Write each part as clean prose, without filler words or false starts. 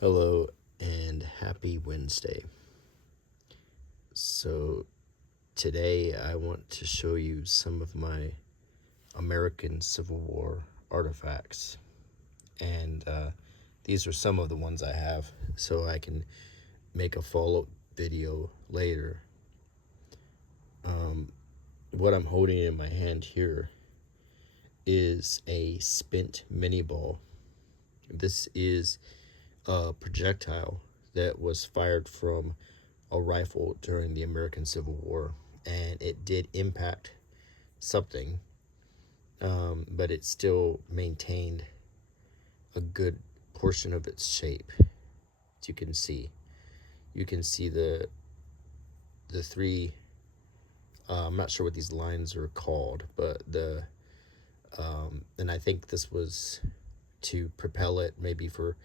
Hello and happy Wednesday. So, today I want to show you some of my American Civil War artifacts. And these are some of the ones I have, so I can make a follow up video later. What I'm holding in my hand here is a spent Miniball. This is a projectile that was fired from a rifle during the American Civil War, and it did impact something, but it still maintained a good portion of its shape. As you can see the three. I'm not sure what these lines are called, but and I think this was to propel it, maybe for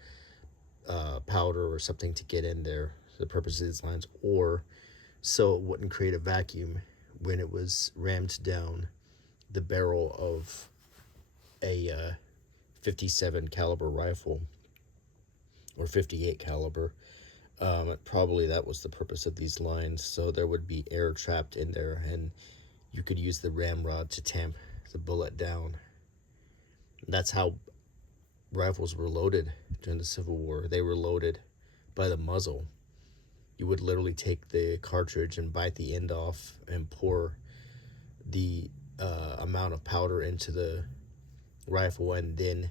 powder or something to get in there. The purpose of these lines, or so it wouldn't create a vacuum when it was rammed down the barrel of a 57 caliber rifle or 58 caliber. Probably that was the purpose of these lines, so there would be air trapped in there, and you could use the ramrod to tamp the bullet down. That's how rifles were loaded during the Civil War. They were loaded by the muzzle. You would literally take the cartridge and bite the end off and pour the amount of powder into the rifle, and then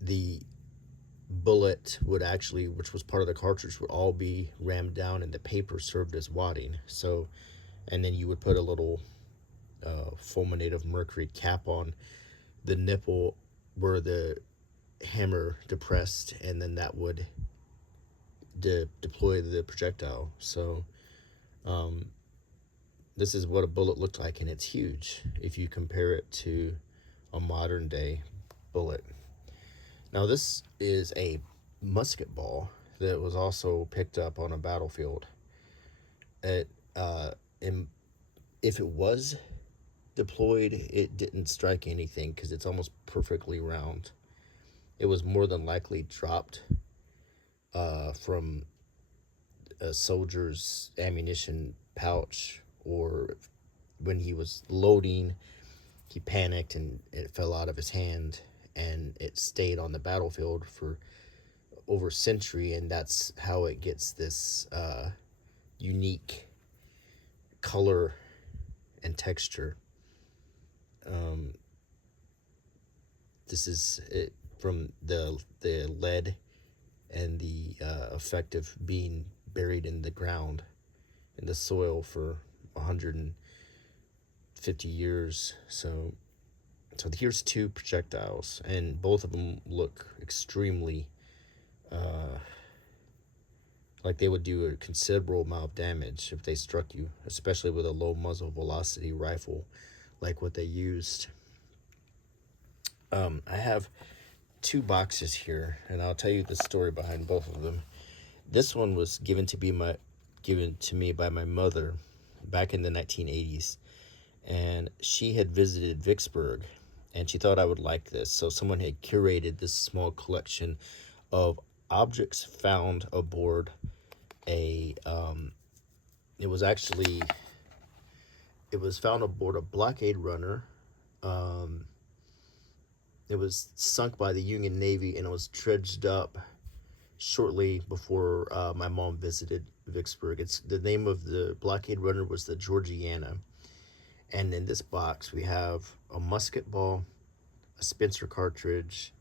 the bullet would actually, which was part of the cartridge, would all be rammed down, and the paper served as wadding. So, and then you would put a little fulminate of mercury cap on the nipple where the hammer depressed, and then that would deploy the projectile. So this is what a bullet looked like, and it's huge if you compare it to a modern day bullet. Now, this is a musket ball that was also picked up on a battlefield. It if it was deployed, it didn't strike anything because it's almost perfectly round. It was more than likely dropped from a soldier's ammunition pouch, or when he was loading, he panicked and it fell out of his hand, and it stayed on the battlefield for over a century, and that's how it gets this unique color and texture. This is it from the lead and the effect of being buried in the ground, in the soil for 150 years. So here's two projectiles, and both of them look extremely like they would do a considerable amount of damage if they struck you, especially with a low muzzle velocity rifle like what they used. I have two boxes here, and I'll tell you the story behind both of them. This one was given to me by my mother back in the 1980s, and she had visited Vicksburg, and she thought I would like this. So someone had curated this small collection of objects found aboard a it was found aboard a blockade runner. It was sunk by the Union Navy, and it was dredged up shortly before my mom visited Vicksburg. It's the name of the blockade runner was the Georgiana. And in this box we have a musket ball, a Spencer cartridge,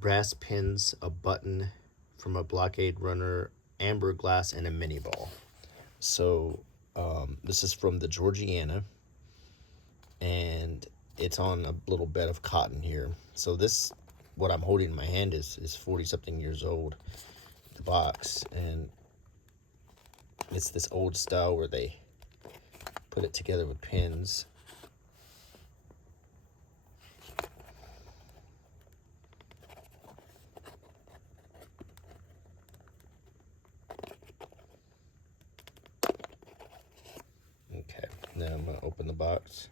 brass pins, a button from a blockade runner, amber glass, and a Miniball. So this is from the Georgiana, and it's on a little bed of cotton here. So this, what I'm holding in my hand, is 40 something years old, the box, and it's this old style where they put it together with pins. Okay, now I'm gonna open the box.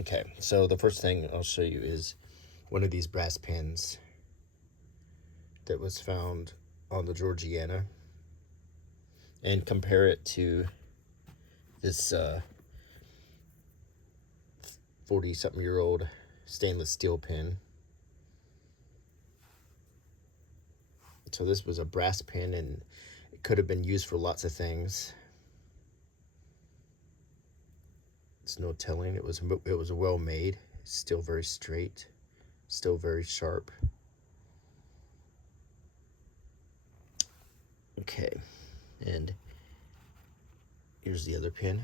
Okay, so the first thing I'll show you is one of these brass pins that was found on the Georgiana, and compare it to this 40-something-year-old stainless steel pin. So this was a brass pin, and it could have been used for lots of things. It's no telling. It was well made, still very straight, still very sharp. Okay, and here's the other pin.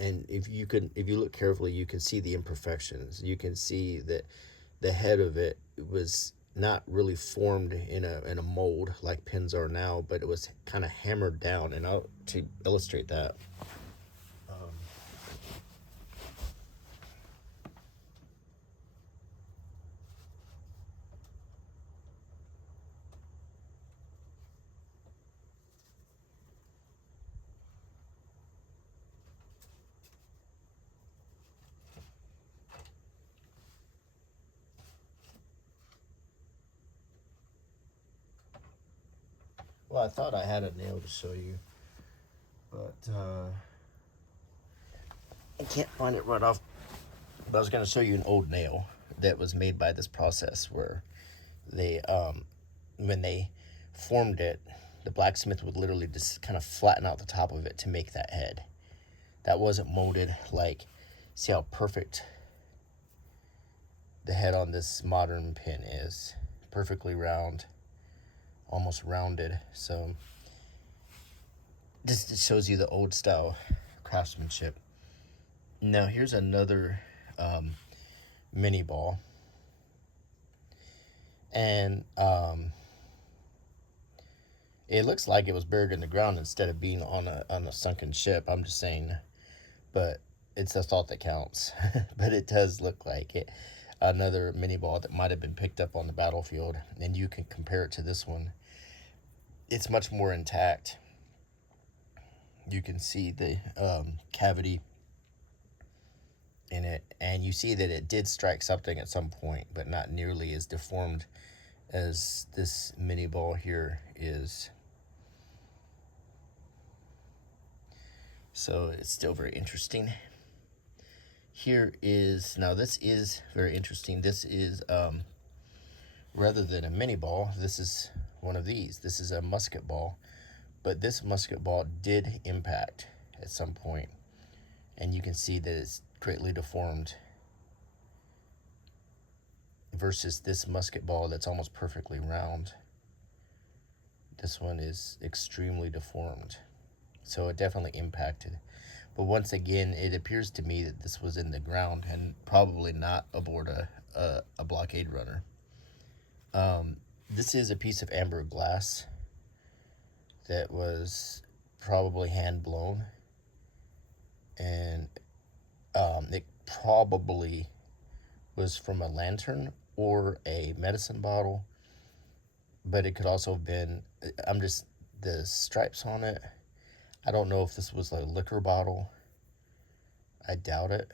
And if you look carefully, you can see the imperfections. You can see that the head of it was not really formed in a mold like pins are now, but it was kind of hammered down. And to illustrate that, well, I thought I had a nail to show you, but I can't find it right off. But I was going to show you an old nail that was made by this process where they, when they formed it, the blacksmith would literally just kind of flatten out the top of it to make that head. That wasn't molded like, see how perfect the head on this modern pin is. Perfectly round, almost rounded. So this just shows you the old style craftsmanship. Now here's another Miniball. And it looks like it was buried in the ground instead of being on a sunken ship. I'm just saying, but it's a thought that counts. But it does look like it. Another Miniball that might have been picked up on the battlefield, and you can compare it to this one. It's much more intact. You can see the cavity in it, and you see that it did strike something at some point, but not nearly as deformed as this Miniball here is. So it's still very interesting. Here is, now this is very interesting. This is, rather than a Miniball, this is one of these. This is a musket ball, but this musket ball did impact at some point, and you can see that it's greatly deformed versus this musket ball that's almost perfectly round. This one is extremely deformed, so it definitely impacted. But once again, it appears to me that this was in the ground and probably not aboard a blockade runner. This is a piece of amber glass that was probably hand blown, and it probably was from a lantern or a medicine bottle, but it could also have been, the stripes on it, I don't know if this was a liquor bottle. I doubt it.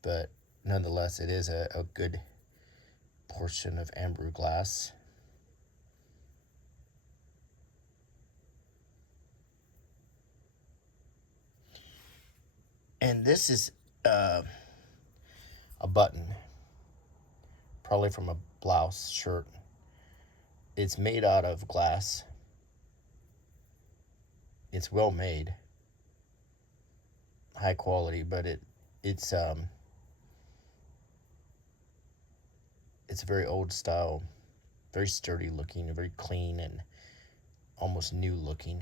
But nonetheless, it is a good portion of amber glass. And this is a button, probably from a blouse shirt. It's made out of glass. It's well made, high quality, but it's very old style, very sturdy looking, very clean, and almost new looking.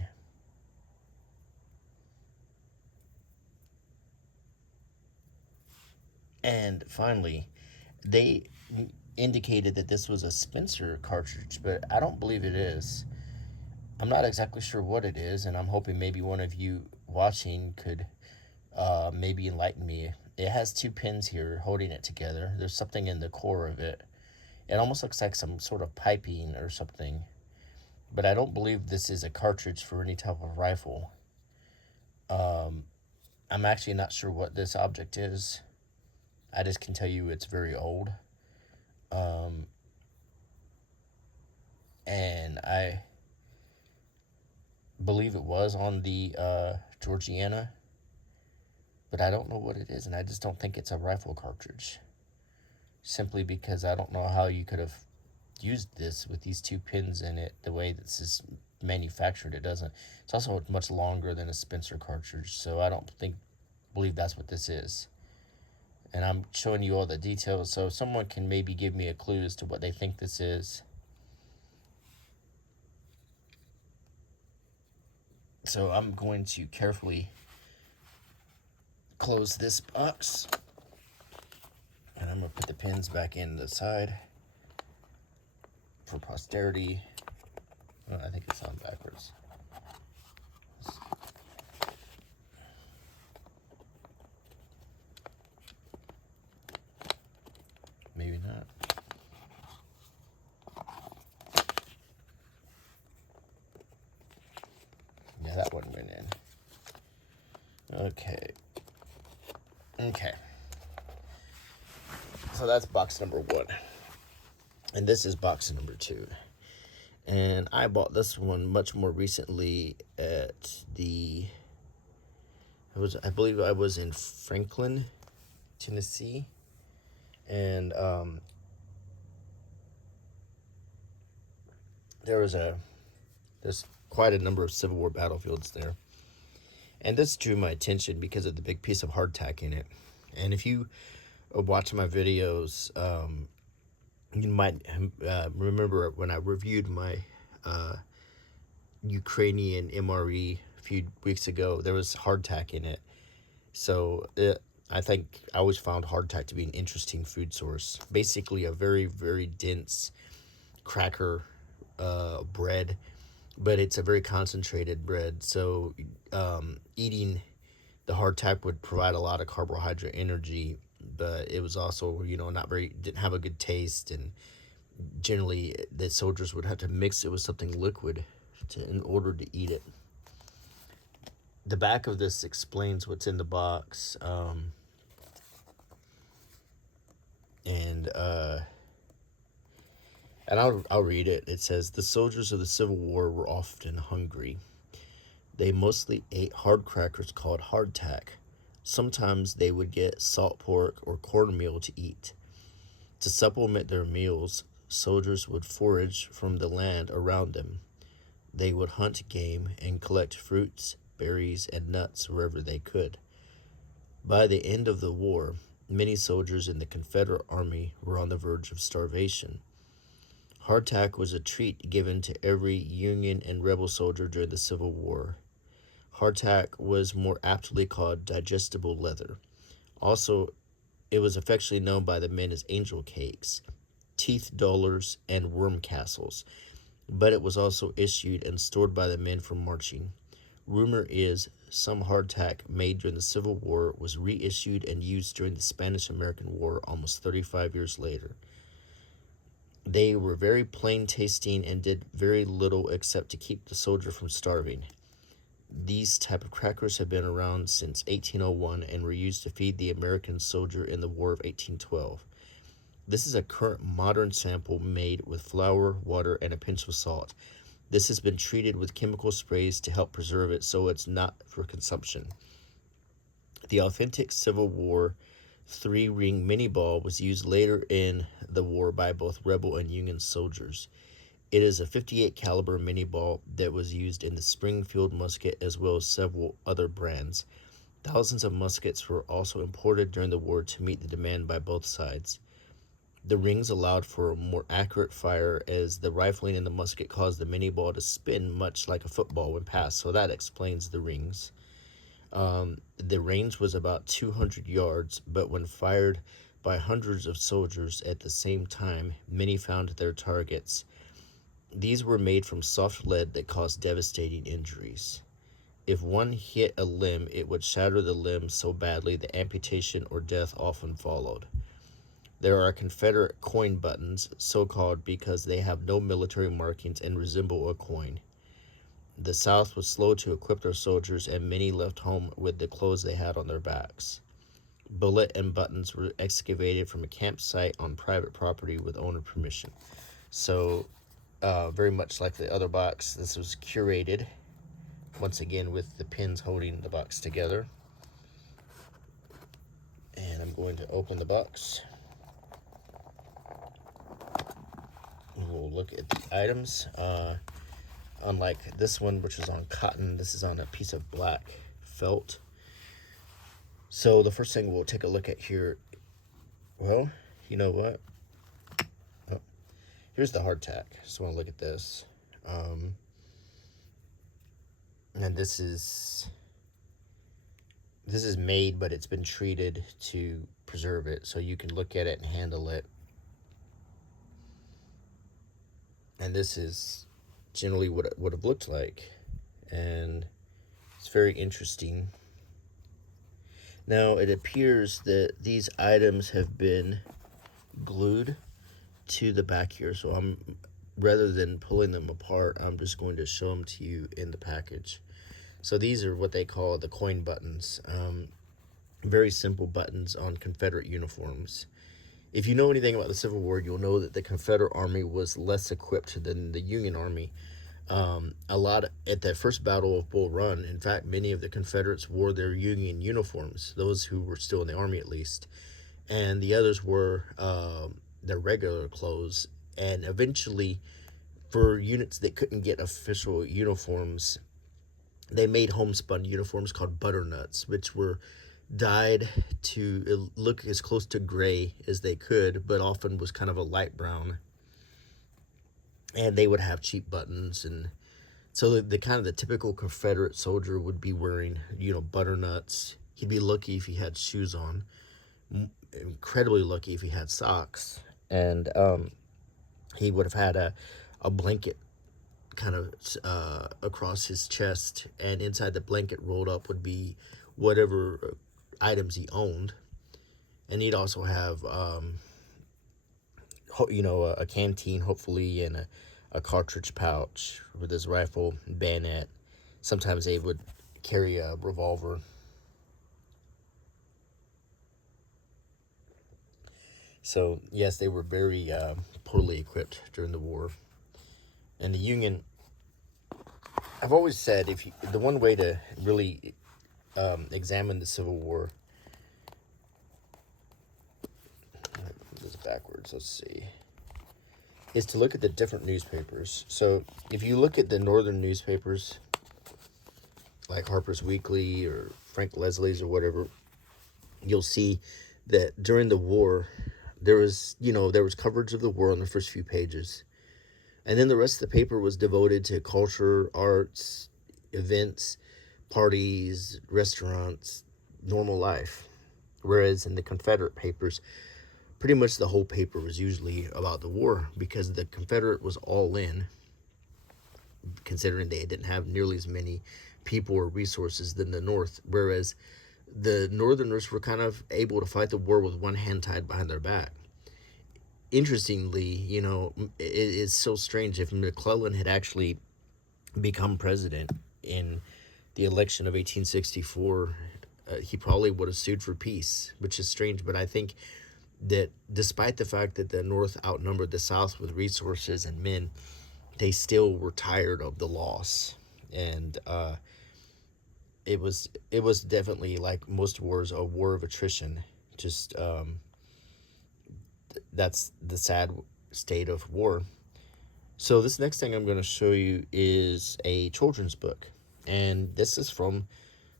And finally, they indicated that this was a Spencer cartridge, but I don't believe it is. I'm not exactly sure what it is, and I'm hoping maybe one of you watching could maybe enlighten me. It has two pins here holding it together. There's something in the core of it. It almost looks like some sort of piping or something, but I don't believe this is a cartridge for any type of rifle. I'm actually not sure what this object is. I just can tell you it's very old. Um, and I believe it was on the Georgiana, but I don't know what it is, and I just don't think it's a rifle cartridge. Simply because I don't know how you could have used this with these two pins in it the way this is manufactured. It doesn't. It's also much longer than a Spencer cartridge, so I don't believe that's what this is. And I'm showing you all the details, so someone can maybe give me a clue as to what they think this is. So I'm going to carefully close this box, and I'm going to put the pins back in the side for posterity. Oh, I think it's on backwards. Maybe not. Yeah, that one went in. Okay. So that's box number 1. And this is box number 2. And I bought this one much more recently at I believe I was in Franklin, Tennessee. And there's quite a number of Civil War battlefields there. And this drew my attention because of the big piece of hardtack in it. And if you watch my videos, you might remember when I reviewed my Ukrainian MRE a few weeks ago, there was hardtack in it. So I think I always found hardtack to be an interesting food source. Basically a very, very dense cracker bread, but it's a very concentrated bread. So eating the hardtack would provide a lot of carbohydrate energy, but it was also, didn't have a good taste, and generally the soldiers would have to mix it with something liquid in order to eat it. The back of this explains what's in the box, and I'll read it. It says, the soldiers of the Civil War were often hungry. They mostly ate hard crackers called hardtack. Sometimes they would get salt pork or cornmeal to eat. To supplement their meals, soldiers would forage from the land around them. They would hunt game and collect fruits, berries, and nuts wherever they could. By the end of the war, many soldiers in the Confederate Army were on the verge of starvation. Hardtack was a treat given to every Union and rebel soldier during the Civil War. Hardtack was more aptly called digestible leather. Also, it was affectionately known by the men as angel cakes, teeth dullers, and worm castles, but it was also issued and stored by the men for marching. Rumor is some hardtack made during the Civil War was reissued and used during the Spanish-American War almost 35 years later. They were very plain tasting and did very little except to keep the soldier from starving. These type of crackers have been around since 1801 and were used to feed the American soldier in the War of 1812. This is a current modern sample made with flour, water, and a pinch of salt. This has been treated with chemical sprays to help preserve it so it's not for consumption. The authentic Civil War 3-ring Miniball was used later in the war by both rebel and Union soldiers. It is a .58 caliber Miniball that was used in the Springfield musket as well as several other brands. Thousands of muskets were also imported during the war to meet the demand by both sides. The rings allowed for a more accurate fire as the rifling in the musket caused the Miniball to spin much like a football when passed, so that explains the rings. The range was about 200 yards, but when fired by hundreds of soldiers at the same time, many found their targets. These were made from soft lead that caused devastating injuries. If one hit a limb, it would shatter the limb so badly that amputation or death often followed. There are Confederate coin buttons, so called because they have no military markings and resemble a coin. The South was slow to equip their soldiers, and many left home with the clothes they had on their backs. Bullet and buttons were excavated from a campsite on private property with owner permission. So, very much like the other box, this was curated, once again, with the pins holding the box together. And I'm going to open the box. We'll look at the items. Unlike this one, which is on cotton, this is on a piece of black felt. So the first thing we'll take a look at here, well, you know what? Oh, here's the hardtack. Just want to look at this. And this is made, but it's been treated to preserve it, so you can look at it and handle it. And this is generally what it would have looked like, and it's very interesting. Now it appears that these items have been glued to the back here, so rather than pulling them apart, I'm just going to show them to you in the package. So these are what they call the coin buttons. Very simple buttons on Confederate uniforms. If you know anything about the Civil War, you'll know that the Confederate Army was less equipped than the Union Army. At the first Battle of Bull Run, in fact, many of the Confederates wore their Union uniforms, those who were still in the Army at least, and the others wore their regular clothes. And eventually, for units that couldn't get official uniforms, they made homespun uniforms called butternuts, which were dyed to look as close to gray as they could, but often was kind of a light brown. And they would have cheap buttons, and so the kind of the typical Confederate soldier would be wearing, butternuts. He'd be lucky if he had shoes on, incredibly lucky if he had socks, and he would have had a blanket kind of across his chest, and inside the blanket rolled up would be whatever items he owned. And he'd also have a canteen, hopefully, and a cartridge pouch with his rifle, bayonet. Sometimes they would carry a revolver. So yes, they were very poorly equipped during the war. And the Union, I've always said, the one way to really examine the Civil War, this backwards, let's see, is to look at the different newspapers. So if you look at the northern newspapers, like Harper's Weekly or Frank Leslie's or whatever, you'll see that during the war, there was coverage of the war on the first few pages. And then the rest of the paper was devoted to culture, arts, events, parties, restaurants, normal life. Whereas in the Confederate papers, pretty much the whole paper was usually about the war, because the Confederate was all in, considering they didn't have nearly as many people or resources than the North. Whereas the Northerners were kind of able to fight the war with one hand tied behind their back. Interestingly, it's so strange. If McClellan had actually become president in the election of 1864, he probably would have sued for peace, which is strange. But I think that despite the fact that the North outnumbered the South with resources and men, they still were tired of the loss. And it was definitely, like most wars, a war of attrition. Just that's the sad state of war. So this next thing I'm going to show you is a children's book, and this is from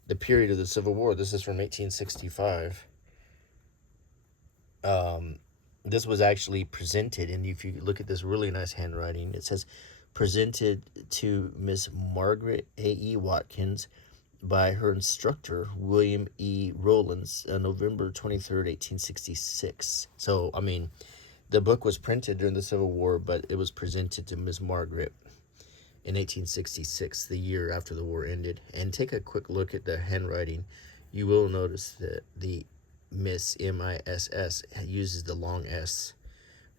the period of the Civil War. This is from 1865. This was actually presented, and if you look at this really nice handwriting, it says presented to Miss Margaret A.E. Watkins by her instructor, William E. Rowlands, November 23rd, 1866. So, the book was printed during the Civil War, but it was presented to Miss Margaret in 1866, the year after the war ended. And take a quick look at the handwriting. You will notice that the Miss, M-I-S-S, uses the long S,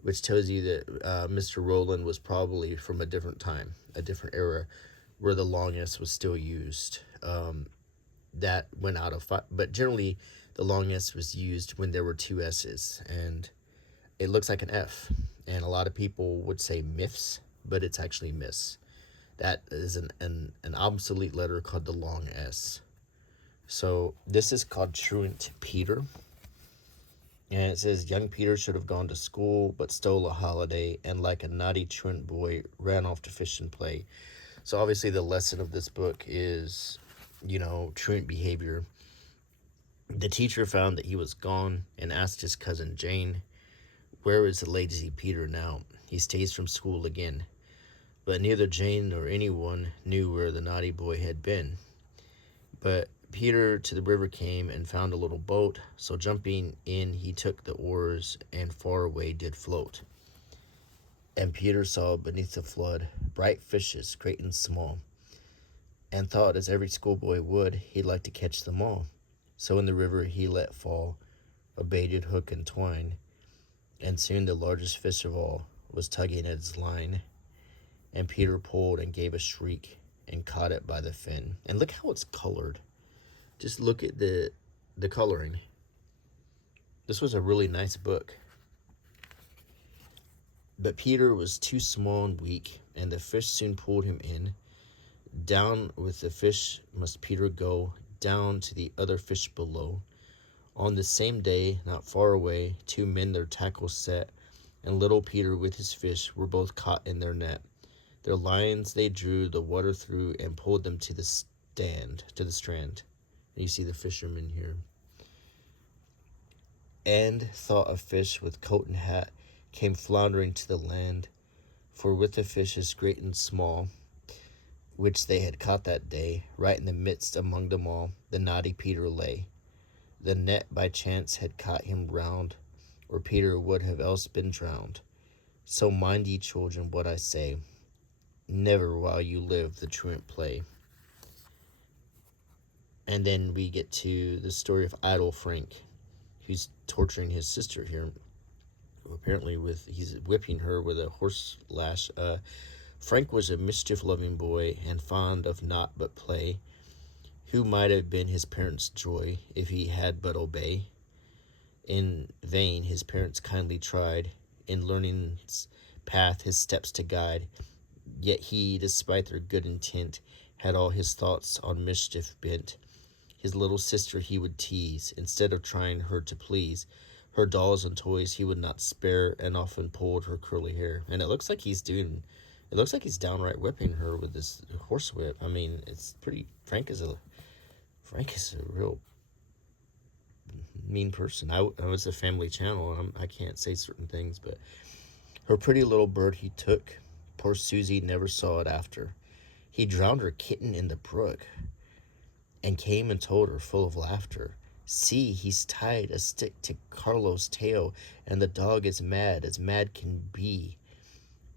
which tells you that Mr. Rowland was probably from a different time, a different era, where the long S was still used. That went out of but generally the long S was used when there were two S's, and it looks like an F. And a lot of people would say myths, but it's actually miss. That is an obsolete letter called the long S. So this is called Truant Peter. And it says, young Peter should have gone to school, but stole a holiday, and like a naughty truant boy, ran off to fish and play. So obviously the lesson of this book is, truant behavior. The teacher found that he was gone and asked his cousin Jane, where is the lazy Peter now? He stays from school again. But neither Jane nor anyone knew where the naughty boy had been. But Peter to the river came and found a little boat, so jumping in he took the oars and far away did float. And Peter saw beneath the flood bright fishes, great and small, and thought, as every schoolboy would, he'd like to catch them all. So in the river he let fall a baited hook and twine, and soon the largest fish of all was tugging at his line. And Peter pulled and gave a shriek and caught it by the fin. And look how it's colored. Just look at the coloring. This was a really nice book. But Peter was too small and weak, and the fish soon pulled him in. Down with the fish must Peter go, down to the other fish below. On the same day, not far away, two men their tackles set, and little Peter with his fish were both caught in their net. Their lines they drew the water through and pulled them to the strand. And you see the fisherman here. And thought a fish with coat and hat came floundering to the land, for with the fishes great and small, which they had caught that day, right in the midst among them all, the naughty Peter lay. The net by chance had caught him round, or Peter would have else been drowned. So mind ye, children, what I say, never while you live the truant play. And then we get to the story of idle Frank, who's torturing his sister here. Apparently he's whipping her with a horse lash. Frank was a mischief-loving boy and fond of naught but play, who might have been his parents' joy if he had but obey. In vain his parents kindly tried in learning's path his steps to guide, yet he, despite their good intent, had all his thoughts on mischief bent. His little sister he would tease, instead of trying her to please. Her dolls and toys he would not spare, and often pulled her curly hair. And it looks like he's downright whipping her with this horsewhip. I mean, it's pretty. Frank is a real mean person. I was a family channel, and I can't say certain things, but her pretty little bird he took. Poor Susie never saw it after. He drowned her kitten in the brook, and came and told her, full of laughter, see, he's tied a stick to Carlo's tail, and the dog is mad as mad can be.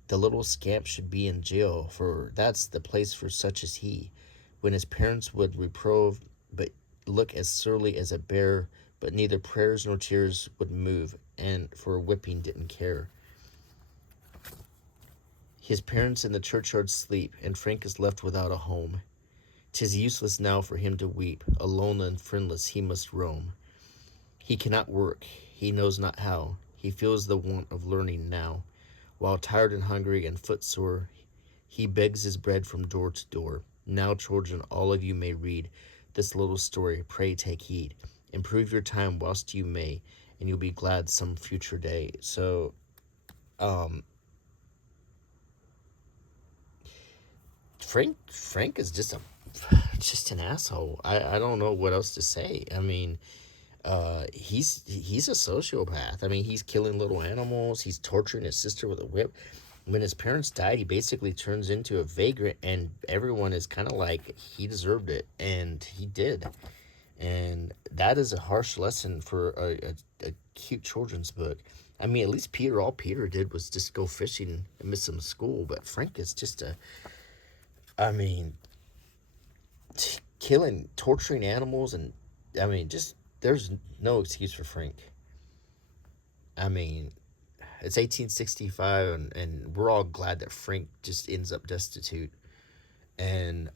The little scamp should be in jail, for that's the place for such as he. When his parents would reprove, but look as surly as a bear, but neither prayers nor tears would move, and for a whipping didn't care. His parents in the churchyard sleep, and Frank is left without a home. 'Tis useless now for him to weep, alone and friendless he must roam. He cannot work, he knows not how, he feels the want of learning now. While tired and hungry and footsore, he begs his bread from door to door. Now, children, all of you may read this little story, pray take heed. Improve your time whilst you may, and you'll be glad some future day. So, Frank is just an asshole. I don't know what else to say. I mean, he's a sociopath. I mean, he's killing little animals. He's torturing his sister with a whip. When his parents died, he basically turns into a vagrant, and everyone is kind of like, he deserved it, and he did. And that is a harsh lesson for a cute children's book. I mean, at least all Peter did was just go fishing and miss some school, but Frank is just killing, torturing animals, and just there's no excuse for Frank. I mean, it's 1865, and we're all glad that Frank just ends up destitute. And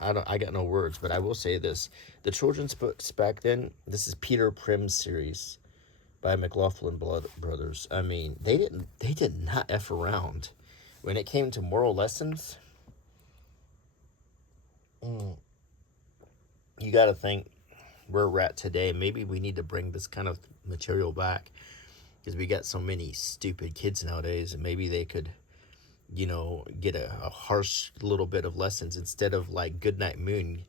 I got no words, but I will say this: the children's books back then. This is Peter Prim's series by McLaughlin Brothers. I mean, they did not f around when it came to moral lessons. You got to think where we're at today. Maybe we need to bring this kind of material back because we got so many stupid kids nowadays, and maybe they could, get a harsh little bit of lessons instead of like Goodnight Moon.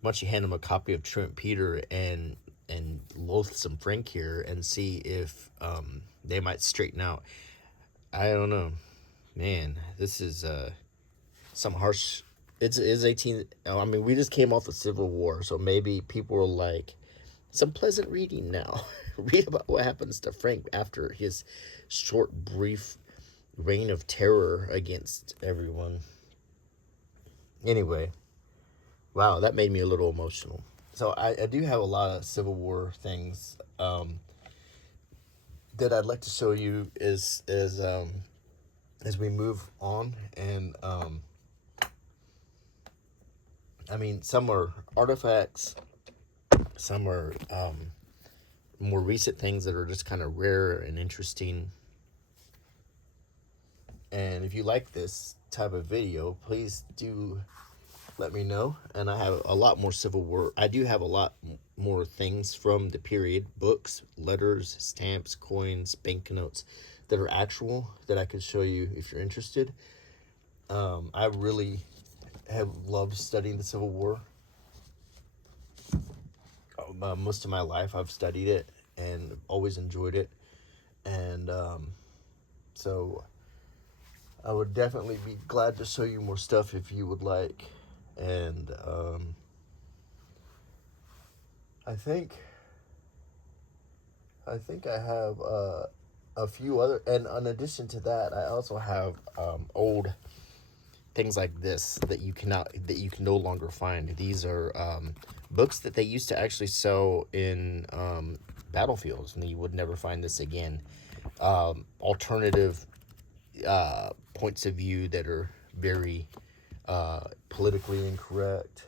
Why don't you hand them a copy of Truant Peter and Loathsome Frank here and see if they might straighten out. I don't know, man. This is some harsh. It's 18. I mean, we just came off the Civil War, so maybe people are like, some pleasant reading now. Read about what happens to Frank after his short, brief reign of terror against everyone. Anyway, wow, that made me a little emotional. So I do have a lot of Civil War things that I'd like to show you as we move on. And I mean, some are artifacts, some are more recent things that are just kind of rare and interesting. And if you like this type of video, please do let me know. And I have a lot more Civil War. I do have a lot more things from the period, books, letters, stamps, coins, banknotes that are actual that I could show you if you're interested. I really have loved studying the Civil War. Most of my life I've studied it and always enjoyed it. And so I would definitely be glad to show you more stuff if you would like. And I think I have a few other, and in addition to that, I also have old things like this that you can no longer find. These are books that they used to actually sell in battlefields, and you would never find this again. Alternative points of view that are very politically incorrect.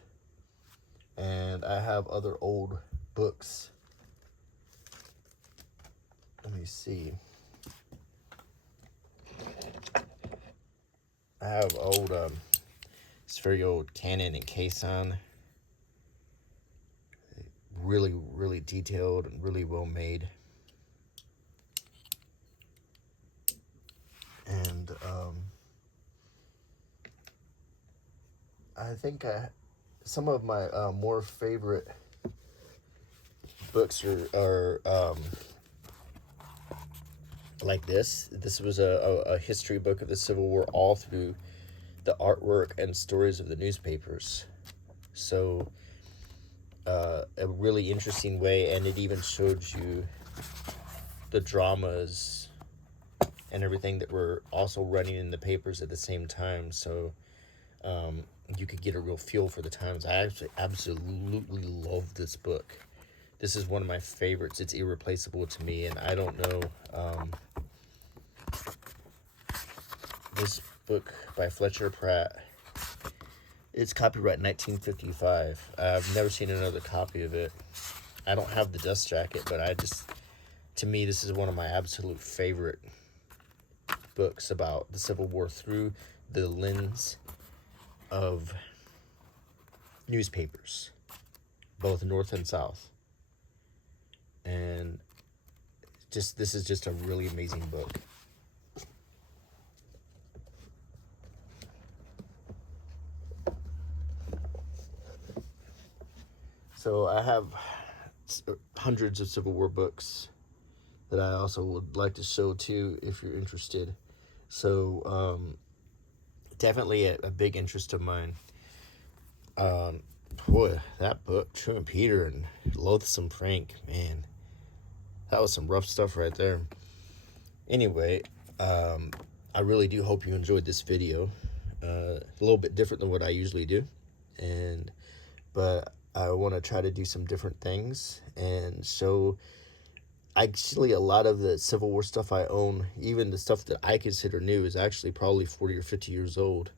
And I have other old books. Let me see. I have old, it's very old Canon and Caisson. Really, really detailed and really well made. And I think some of my more favorite books are like this. This was a history book of the Civil War, all through the artwork and stories of the newspapers. So a really interesting way, and it even showed you the dramas and everything that were also running in the papers at the same time. So you could get a real feel for the times. I actually absolutely love this book. This is one of my favorites. It's irreplaceable to me, and I don't know. This book by Fletcher Pratt, it's copyright 1955. I've never seen another copy of it. I don't have the dust jacket, but to me, this is one of my absolute favorite books about the Civil War through the lens of newspapers, both North and South. And this is just a really amazing book. So I have hundreds of Civil War books that I also would like to show too if you're interested. So definitely a big interest of mine. Boy, that book, Truant Peter and Loathsome Frank, man, that was some rough stuff right there. Anyway, I really do hope you enjoyed this video. A little bit different than what I usually do, but I want to try to do some different things and show. Actually, a lot of the Civil War stuff I own, even the stuff that I consider new, is actually probably 40 or 50 years old.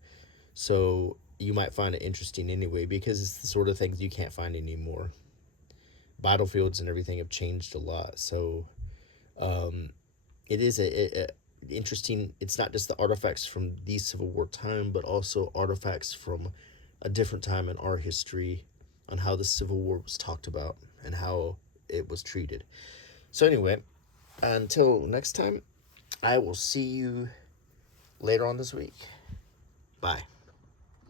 So you might find it interesting anyway, because it's the sort of things you can't find anymore. Battlefields and everything have changed a lot. So it is a interesting. It's not just the artifacts from the Civil War time, but also artifacts from a different time in our history on how the Civil War was talked about and how it was treated. So anyway, until next time, I will see you later on this week. Bye.